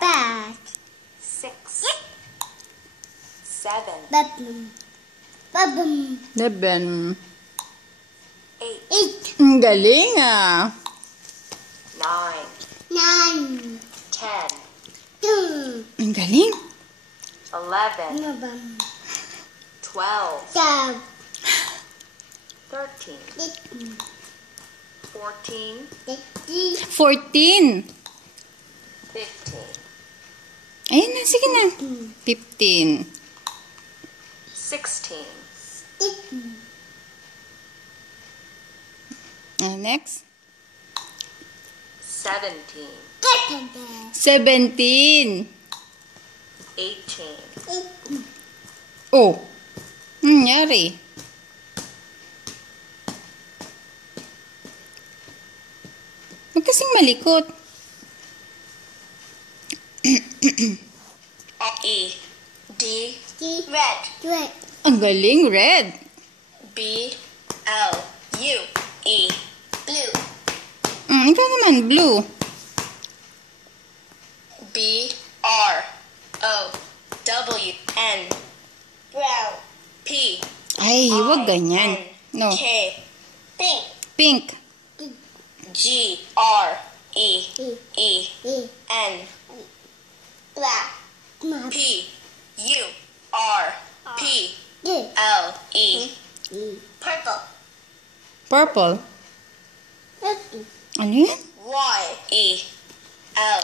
Bat. 6 7 Babum. Babum. 7. 8. Ang galing ah. 9 9. 10 2. Ang galing. 11 Babum. 12 Dab. 13 14 14. 15 Ayun na, sige na. 15. 16 Next. 17 17. 18 Oh. Nangyari. Huwag kasing malikot. E D red Red. Ang galing, red. B L U E blue Ikaw naman, blue. B R O W N brown P Ay, huwag ganyan. N No. K pink Pink. G R E E E. N black P U R P L E purple Purple. Ano yan? Y E L